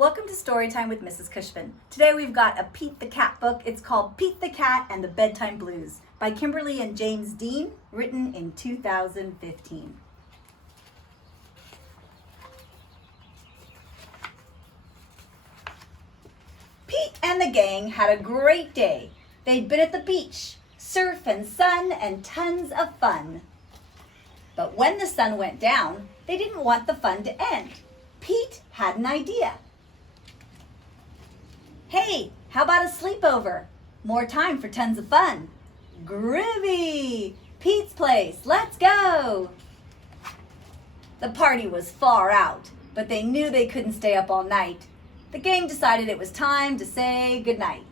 Welcome to Storytime with Mrs. Cushman. Today we've got a Pete the Cat book. It's called Pete the Cat and the Bedtime Blues by Kimberly and James Dean, written in 2015. Pete and the gang had a great day. They'd been at the beach, surf and sun and tons of fun. But when the sun went down, they didn't want the fun to end. Pete had an idea. Hey, how about a sleepover? More time for tons of fun. Groovy! Pete's place, let's go! The party was far out, but they knew they couldn't stay up all night. The gang decided it was time to say goodnight.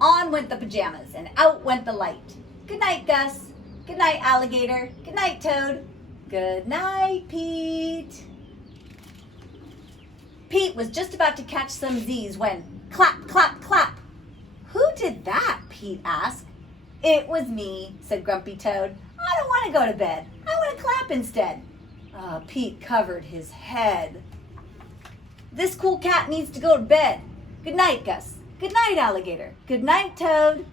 On went the pajamas and out went the light. Good night, Gus. Good night, Alligator. Good night, Toad. Good night, Pete. Pete was just about to catch some Z's when clap, clap, clap. Who did that? Pete asked. It was me, said Grumpy Toad. I don't want to go to bed. I want to clap instead. Pete covered his head. This cool cat needs to go to bed. Good night, Gus. Good night, Alligator. Good night, Toad.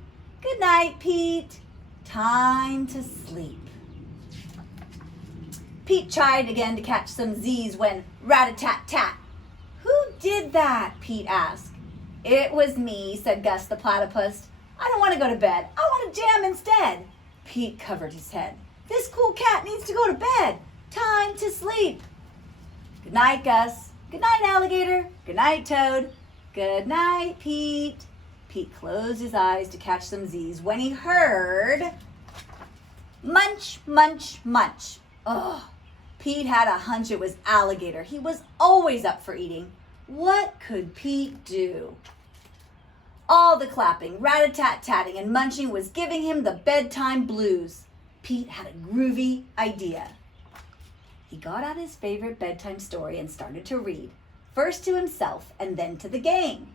Good night, Pete. Time to sleep. Pete tried again to catch some Z's when rat-a-tat-tat. Who did that? Pete asked. It was me, said Gus the platypus. I don't want to go to bed. I want to jam instead. Pete covered his head. This cool cat needs to go to bed. Time to sleep. Good night, Gus. Good night, Alligator. Good night, Toad. Good night, Pete. Pete closed his eyes to catch some Z's when he heard munch, munch, munch. Oh, Pete had a hunch it was Alligator. He was always up for eating. What could Pete do? All the clapping, rat-a-tat-tatting, and munching was giving him the bedtime blues. Pete had a groovy idea. He got out his favorite bedtime story and started to read, first to himself and then to the gang.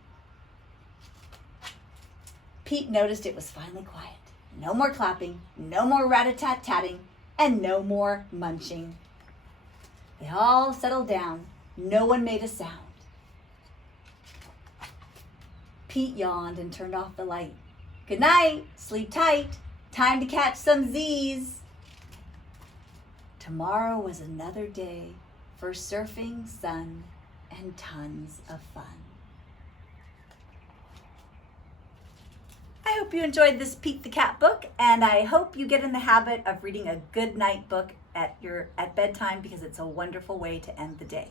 Pete noticed it was finally quiet. No more clapping, no more rat-a-tat-tatting, and no more munching. They all settled down. No one made a sound. Pete yawned and turned off the light. Good night, sleep tight. Time to catch some Z's. Tomorrow was another day for surfing, sun, and tons of fun. I hope you enjoyed this Pete the Cat book, and I hope you get in the habit of reading a good night book at bedtime because it's a wonderful way to end the day.